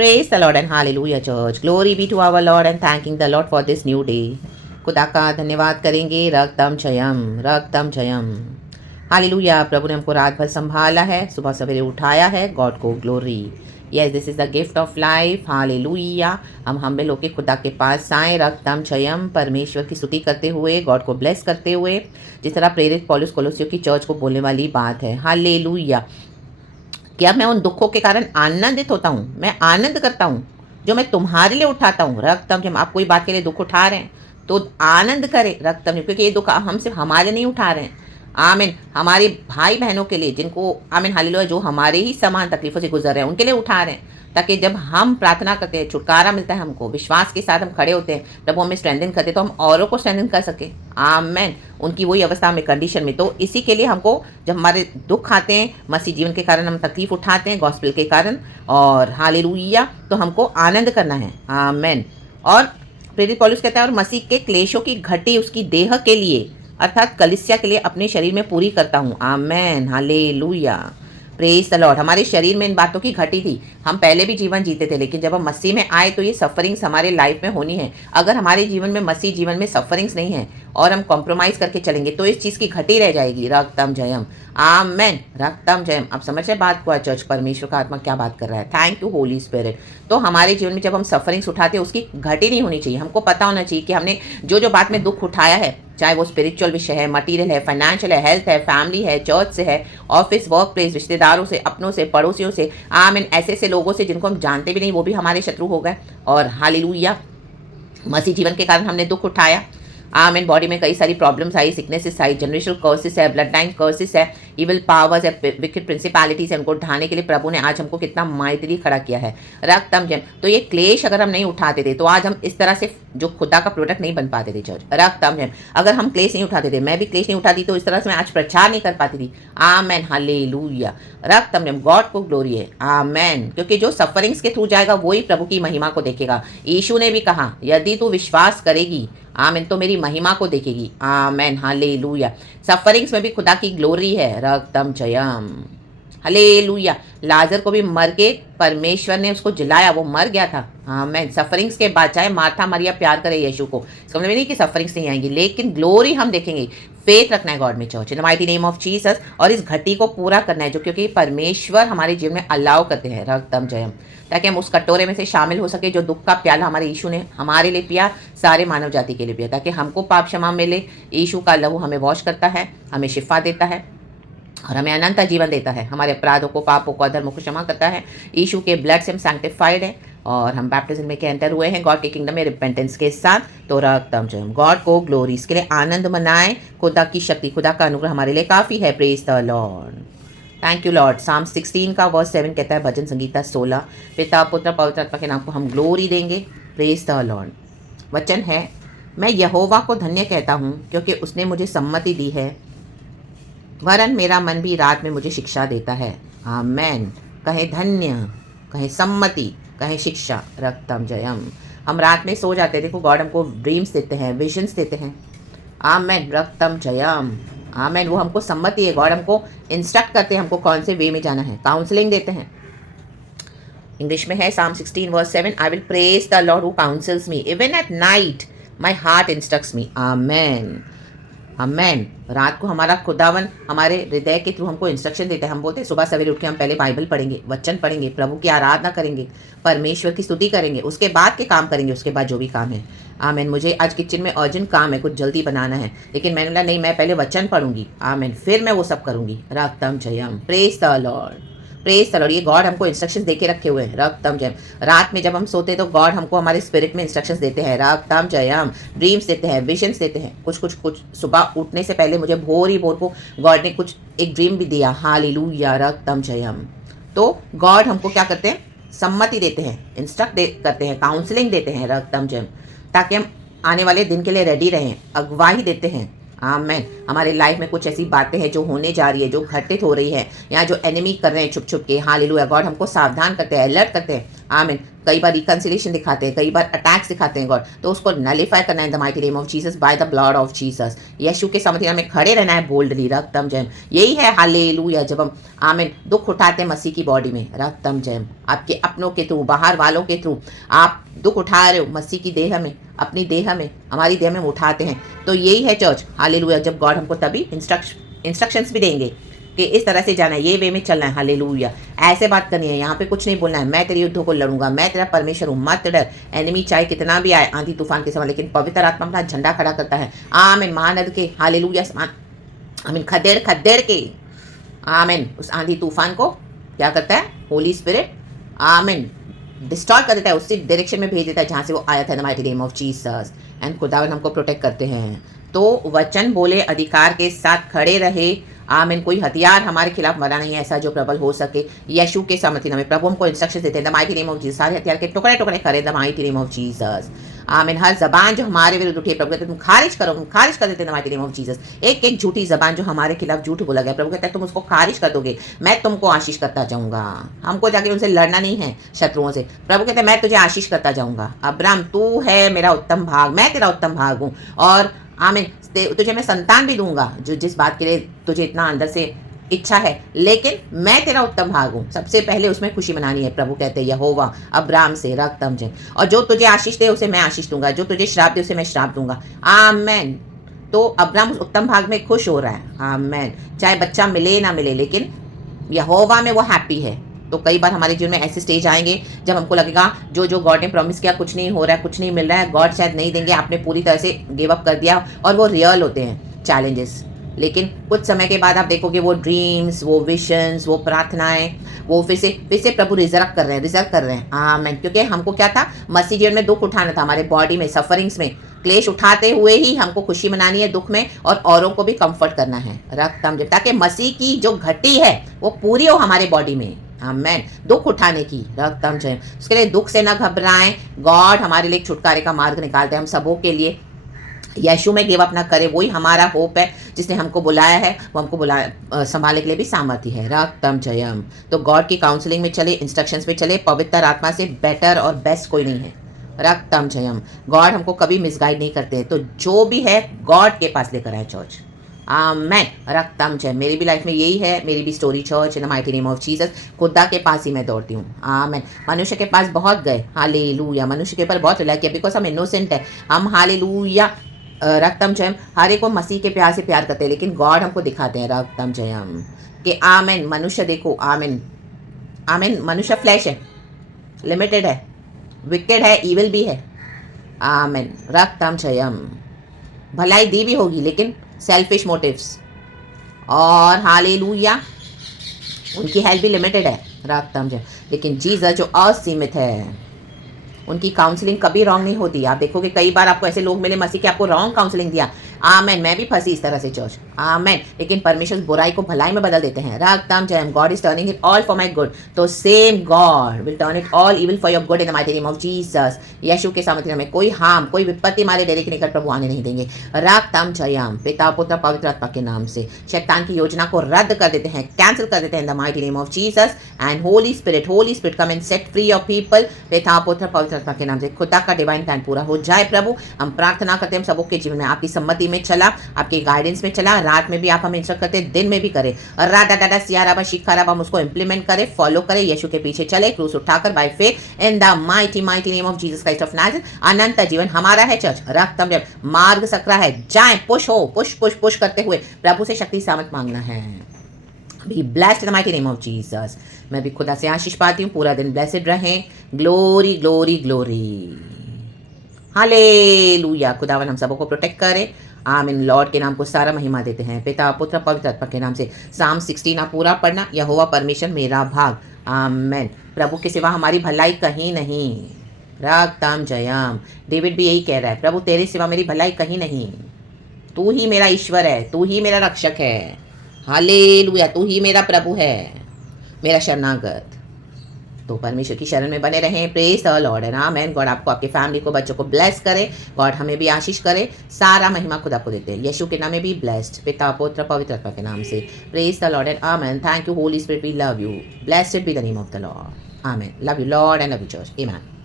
Praise the Lord and hallelujah church. Glory be to our Lord and thanking the Lord for this new day. खुदा का धन्यवाद करेंगे। रक्तम Jayam, रक्तम Jayam. Hallelujah. प्रभु ने हमको रात भर संभाला है, सुबह सवेरे उठाया है। गॉड को glory. Yes, this is the gift of life. Hallelujah. हम हम्बल होके खुदा के पास आए। रक्तम जयम, परमेश्वर की स्तुति करते हुए, गॉड को ब्लेस करते हुए, जिस तरह प्रेरित पौलुस कोलोसियों की चर्च को बोलने वाली बात है। हालेलुया। क्या मैं उन दुखों के कारण आनंदित होता हूँ? मैं आनंद करता हूँ जो मैं तुम्हारे लिए उठाता हूँ। रक्तम जब आप कोई बात के लिए दुख उठा रहे हैं तो आनंद करें। रक्तम जब, क्योंकि ये दुख हम सिर्फ हमारे नहीं उठा रहे हैं। आमीन। हमारे भाई बहनों के लिए, जिनको आमीन हालेलुया, जो हमारे ही समान तकलीफों से गुजर रहे हैं, उनके लिए उठा रहे हैं, ताकि जब हम प्रार्थना करते हैं, छुटकारा मिलता है हमको, विश्वास के साथ हम खड़े होते हैं, प्रभु हमें स्ट्रेंथन करते हैं, तो हम औरों को स्ट्रेंथन कर सके। आमेन। उनकी वही अवस्था में, कंडीशन में। तो इसी के लिए हमको, जब हमारे दुख आते हैं, मसीह जीवन के कारण हम तकलीफ उठाते हैं, गॉस्पेल के कारण, और हालेलुया, तो हमको आनंद करना है। आमेन। और प्रेरित पौलुस कहता है, और मसीह के क्लेशों की घटी उसकी देह के लिए, अर्थात कलीसिया के लिए अपने शरीर में पूरी करता हूँ। आमेन। हालेलुया। Praise the Lord. हमारे शरीर में इन बातों की घटी थी। हम पहले भी जीवन जीते थे, लेकिन जब हम मसीह में आए तो ये सफरिंग्स हमारे लाइफ में होनी है। अगर हमारे जीवन में, मसीह जीवन में सफरिंग्स नहीं है और हम कॉम्प्रोमाइज करके चलेंगे तो इस चीज़ की घटी रह जाएगी। रक्तम जयम। आमेन। रक्तम जयम। अब समझ रहे बात को चर्च, परमेश्वर का आत्मा क्या बात कर रहा है। Thank you Holy spirit. तो हमारे जीवन में जब हम सफरिंग्स उठाते हैं, उसकी घटी नहीं होनी चाहिए। हमको पता होना चाहिए कि हमने जो जो बात में दुख उठाया है, चाहे वो स्पिरिचुअल विषय है, मटीरियल है, फाइनेंशियल है, हेल्थ है, फैमिली है, चर्च से है, ऑफिस, वर्क प्लेस, रिश्तेदारों से, अपनों से, पड़ोसियों से, आमीन, ऐसे ऐसे लोगों से जिनको हम जानते भी नहीं, वो भी हमारे शत्रु हो गए। और हालेलुया, मसीह जीवन के कारण हमने दुख उठाया। आमीन। बॉडी में कई सारी प्रॉब्लम्स आई, सिकनेसेस आई, जनरेशनल कर्सेस है, ब्लड लाइन कर्सेस है, इविल पावर्स है, विकेड प्रिंसिपैलिटीज है, उनको ढाने के लिए प्रभु ने आज हमको कितना माइटली खड़ा किया है। रक्तम जयम। तो ये क्लेश अगर हम नहीं उठाते थे तो आज हम इस तरह से जो खुदा का प्रोडक्ट नहीं बन पाते थे चर्च। रक्तम जयम। अगर हम क्लेश नहीं उठाते थे, मैं भी क्लेश नहीं उठाती, तो इस तरह से मैं आज प्रचार नहीं कर पाती थी। आमेन। हालेलुया। रक्तम जयम। गॉड को ग्लोरी है। आमेन। क्योंकि जो सफरिंग्स के थ्रू जाएगा वही प्रभु की महिमा को देखेगा। यीशु ने भी कहा, यदि तू विश्वास करेगी, आमीन, तो मेरी महिमा को देखेगी। आमेन। हालेलुया। सफरिंग्स में भी खुदा की ग्लोरी है। रक्तम जयम। हालेलुया। लाजर को भी मर के परमेश्वर ने उसको जिलाया, वो मर गया था। आमेन। सफरिंग्स के बाद, चाहे मार्था मरिया प्यार करे यीशु को, इसका मतलब नहीं कि सफरिंग्स नहीं आएंगी, लेकिन ग्लोरी हम देखेंगे। फेथ रखना है गॉड में church, in the mighty name of Jesus, और इस घटी को पूरा करना है जो, क्योंकि परमेश्वर हमारे जीवन में अलाउ करते हैं। रक्तम जयम। ताकि हम उस कटोरे में से शामिल हो सके, जो दुख का प्याला हमारे यीशु ने हमारे लिए पिया, सारे मानव जाति के लिए पिया, ताकि हमको पाप क्षमा मिले। यीशु का लहू हमें वॉश करता है, हमें शिफा देता है और हमें अनंत जीवन देता है। हमारे अपराधों को, पापों को, अधर्मों को क्षमा करता है। यीशु के ब्लड से हम सैंक्टिफाइड हैं और हम बैप्टिज्म में के एंटर हुए हैं गॉड के किंगडम में रिपेंटेंस के साथ। तो रक्तम जयम। गॉड को ग्लोरी। इसके लिए आनंद मनाएं। खुदा की शक्ति, खुदा का अनुग्रह हमारे लिए काफ़ी है। Praise the Lord. Thank you Lord. साम 16 का वर्स 7 कहता है, भजन संगीता 16, पिता पुत्र पवित्र आत्मा के नाम को हम ग्लोरी देंगे। Praise the Lord. वचन है, मैं यहोवा को धन्य कहता हूँ क्योंकि उसने मुझे सम्मति दी है, वरन मेरा मन भी रात में मुझे शिक्षा देता है। आमेन। कहे धन्य, कहे सम्मति, कहे शिक्षा। रक्तम जयम। हम रात में सो जाते, देखो गॉड हमको ड्रीम्स देते हैं, विजन्स देते हैं। आमेन। रक्तम जयम। आमेन। वो हमको सम्मति है, गॉड हमको इंस्ट्रक्ट करते हैं हमको कौन से वे में जाना है, काउंसलिंग देते हैं। इंग्लिश में है psalm 16 verse 7, I will praise the Lord who counsels me, even at night my heart instructs me. आमेन। आमेन। रात को हमारा खुदावन हमारे हृदय के थ्रू हमको इंस्ट्रक्शन देते हैं। हम बोलते हैं सुबह सवेरे उठ के हम पहले बाइबल पढ़ेंगे, वचन पढ़ेंगे, प्रभु की आराधना करेंगे, परमेश्वर की स्तुति करेंगे, उसके बाद के काम करेंगे, उसके बाद जो भी काम है। आमेन। मुझे आज किचन में अर्जेंट काम है, कुछ जल्दी बनाना है, लेकिन मैंने बोला नहीं, मैं पहले वचन पढ़ूंगी। आमेन। फिर मैं वो सब करूंगी। रक्तम जयम। Praise the Lord. Praise the Lord. ये गॉड हमको इंस्ट्रक्शंस देके रखे हुए हैं। रक्तम जयम। रात में जब हम सोते हैं तो गॉड हमको हमारे स्पिरिट में इंस्ट्रक्शंस देते हैं। रक्तम जयम। ड्रीम्स देते हैं, विजन्स देते हैं। कुछ सुबह उठने से पहले मुझे भोर को गॉड ने कुछ एक ड्रीम भी दिया। हालेलुया। रक्तम जयम। तो गॉड हमको क्या करते हैं, सम्मति देते हैं, करते हैं, काउंसलिंग देते हैं। रक्तम जयम। ताकि हम आने वाले दिन के लिए रेडी रहें, अगवाही देते हैं। आमेन। हमारे लाइफ में कुछ ऐसी बातें हैं जो होने जा रही है, जो घटित हो रही है, या जो एनिमी कर रहे हैं छुप छुप के। हालेलुया। गॉड हमको सावधान करते हैं, अलर्ट करते हैं। आमेन। कई बार रिकंसिलेशन दिखाते हैं, कई बार अटैक्स दिखाते हैं गॉड, तो उसको नलिफाई करना है in the mighty name of Jesus by the blood of Jesus. यीशु के सामर्थ्य में खड़े रहना है बोल्डली, रक्तम जयम। यही है हालेलुया, जब हम आमीन दुख उठाते हैं मसीह की बॉडी में, रक्तम जयम। आपके अपनों के थ्रू, बाहर वालों के थ्रू आप दुख उठा रहे हो मसीह की देह में, अपनी देह में, हमारी देह में उठाते हैं, तो यही है चर्च, हालेलुया। जब गॉड हमको तभी इंस्ट्रक्शंस भी देंगे कि इस तरह से जाना है, ये वे में चलना है, हालेलुया। ऐसे बात करनी है, यहाँ पे कुछ नहीं बोलना है, मैं तेरे युद्धों को लड़ूंगा, मैं तेरा परमेश्वर हूँ, मत डर। एनिमी चाहे कितना भी आए आंधी तूफान के समय, लेकिन पवित्र आत्मा अपना झंडा खड़ा करता है। आमीन, महानद के हालेलुया, आमीन, खदेड़ खदेड़ के आमीन उस आंधी तूफान को क्या करता है, होली स्पिरिट आमीन डिस्टॉर्ट कर देता है, उसी डायरेक्शन में भेज देता है जहाँ से वो आया था, the mighty name of Jesus. And खुदावन हमको प्रोटेक्ट करते हैं। तो वचन बोले, अधिकार के साथ खड़े रहे, आमीन। कोई हथियार हमारे खिलाफ मरा नहीं है ऐसा जो प्रबल हो सके, यीशु के सामर्थ्य में प्रभु हमको इंस्ट्रक्शन देते हैं, the mighty name of Jesus. सारे हथियार के टुकड़े टुकड़े करे, the mighty name of Jesus, आमीन। हर जबान जो हमारे विरुद्ध उठी है, प्रभु कहते तुम खारिज करो, तुम खारिज कर देते हैं, the mighty name of Jesus. एक एक झूठी जबान जो हमारे खिलाफ झूठ बोला गया, प्रभु कहता है तुम उसको खारिज कर दोगे, मैं तुमको आशीष करता जाऊंगा। हमको जाके उनसे लड़ना नहीं है, शत्रुओं से। प्रभु कहते हैं मैं तुझे आशीष करता जाऊंगा। अब्राहम तू है मेरा उत्तम भाग, मैं तेरा उत्तम भाग हूँ, और आमीन तुझे मैं संतान भी दूंगा, जो जिस बात के लिए तुझे इतना अंदर से इच्छा है, लेकिन मैं तेरा उत्तम भाग हूँ। सबसे पहले उसमें खुशी मनानी है। प्रभु कहते हैं यहोवा अब्राहम से, रक्तम जय। और जो तुझे आशीष दे उसे मैं आशीष दूंगा, जो तुझे श्राप दे उसे मैं श्राप दूंगा, आमेन। तो अब्राहम उस उत्तम भाग में खुश हो रहा है, आमेन। चाहे बच्चा मिले ना मिले, लेकिन यहोवा में वो हैप्पी है। तो कई बार हमारे जीवन में ऐसे स्टेज आएंगे जब हमको लगेगा जो जो गॉड ने प्रॉमिस किया कुछ नहीं हो रहा है, कुछ नहीं मिल रहा है, गॉड शायद नहीं देंगे, आपने पूरी तरह से गिव अप कर दिया, और वो रियल होते हैं चैलेंजेस। लेकिन कुछ समय के बाद आप देखोगे वो ड्रीम्स, वो विशंस, वो प्रार्थनाएं, वो फिर से प्रभु रिजर्व कर रहे हैं, आमीन। क्योंकि हमको क्या था, मसीह जीवन में दुख उठाना था, हमारे बॉडी में सफरिंग्स में क्लेश उठाते हुए ही हमको खुशी मनानी है दुख में, और औरों को भी कंफर्ट करना है, रक्तम जब, ताकि मसीह की जो घटी है वो पूरी हो हमारे बॉडी में, आमीन। दुख उठाने की, रक्तम जय। उसके लिए दुख से न घबराएं, गॉड हमारे लिए छुटकारे का मार्ग निकालते हैं, हम सबों के लिए। यीशु में गिव अप ना करे, वही हमारा होप है, जिसने हमको बुलाया है, वो हमको संभालने के लिए भी सामर्थ्य है, रक्तम जयम। तो गॉड की काउंसलिंग में चले, इंस्ट्रक्शंस में चले, पवित्र आत्मा से बेटर और बेस्ट कोई नहीं है, रक्तम जयम। गॉड हमको कभी मिसगाइड नहीं करते, तो जो भी है गॉड के पास लेकर आए चर्च, आमेन, रक्तम जय। मेरी भी लाइफ में यही है, मेरी भी story church in the mighty name of Jesus. खुदा के पास ही मैं दौड़ती हूँ, आमेन। मनुष्य के पास बहुत गए, हालेलुया, मनुष्य के ऊपर बहुत रिलाई किया, बिकॉज हम इनोसेंट है, हम हालेलुया, रक्तम जयम। हर एक को मसीह के प्यार से प्यार करते हैं, लेकिन गॉड हमको दिखाते हैं, रक्तम जयम, कि आमेन। मनुष्य देखो, आमेन आमेन, मनुष्य फ्लैश है, लिमिटेड है, विकेड है, ईविल भी है, आमेन, रक्तम जयम। भलाई दी भी होगी, लेकिन सेल्फिश मोटिव्स, और हालेलुया उनकी हेल्प भी लिमिटेड है, रक्तम जयम। लेकिन जीसस जो असीमित है, उनकी काउंसलिंग कभी रॉन्ग नहीं होती। आप देखोगे कई बार आपको ऐसे लोग मिले मसीह के, आपको रॉन्ग काउंसलिंग दिया, आमेन। मैं भी फंसी इस तरह से चर्च, आमेन। लेकिन परमेश्वर बुराई को भलाई में बदल देते हैं, रक्तम जयम। God is turning it all for my good, तो same God will turn it all evil for your good in the mighty name of Jesus. यीशु के सामर्थ्य में कोई हार्म, कोई विपत्ति हमारे डेरे के निकट प्रभु आने नहीं देंगे, रक्तम जयम। पिता पुत्र पवित्र आत्मा के नाम से शैतान की योजना को रद्द कर देते हैं, कैंसिल कर देते हैं इन the mighty name of Jesus. And Holi spirit come and set free your people, पिता पुत्र पवित्र आत्मा के नाम से। खुदा का डिवाइन प्लान पूरा हो जाए प्रभु। हम प्रार्थना करते हैं हम सबों के जीवन में आपकी सम्मति में चला, आपके गाइडेंस में चला, रात में भी आप हमें इंस्ट्रक्ट करते हैं, दिन में भी करें, राडा डाडा सियाराबा शिखाराबा, हम उसको इंप्लीमेंट करें, फॉलो करें, यीशु के पीछे चले, क्रूस उठाकर by faith in the mighty name of Jesus Christ of Nazareth. अनंत जीवन हमारा है चर्च, रक्तम जब मार्ग सकरा है, जाएं, पुश हो, पुश करते हुए प्रभु से शक्ति सामर्थ मांगना है। Be blessed in the mighty name of Jesus. मैं भी खुदा से आशीष पाती हूँ, पूरा दिन ब्लेस्ड रहें, ग्लोरी ग्लोरी ग्लोरी, हालेलुया। खुदावन हम सबों को प्रोटेक्ट करे, आमीन। लॉर्ड के नाम को सारा महिमा देते हैं, पिता पुत्र पवित्र आत्मा के नाम से। साम 16 आप पूरा पढ़ना, यहोवा परमेश्वर मेरा भाग, आमीन। प्रभु के सिवा हमारी भलाई कहीं नहीं, रक्तम जयम। डेविड भी यही कह रहा है, प्रभु तेरे सिवा मेरी भलाई कहीं नहीं, तू ही मेरा ईश्वर है, तू ही मेरा रक्षक है, हालेलुया, तू ही मेरा प्रभु है, मेरा शरणागत। तो परमेश्वर की शरण में बने रहें, praise the Lord and amen. God आपको, आपके फैमिली को, बच्चों को ब्लेस करे, गॉड हमें भी आशीष करे, सारा महिमा खुदा को देते हैं, यीशु के नाम में भी ब्लेस्ड, पिता पुत्र पवित्र आत्मा के नाम से। Praise the Lord and amen. Thank you Holy Spirit, we love you, blessed be the name of the Lord, amen. Love you Lord and love you church, amen.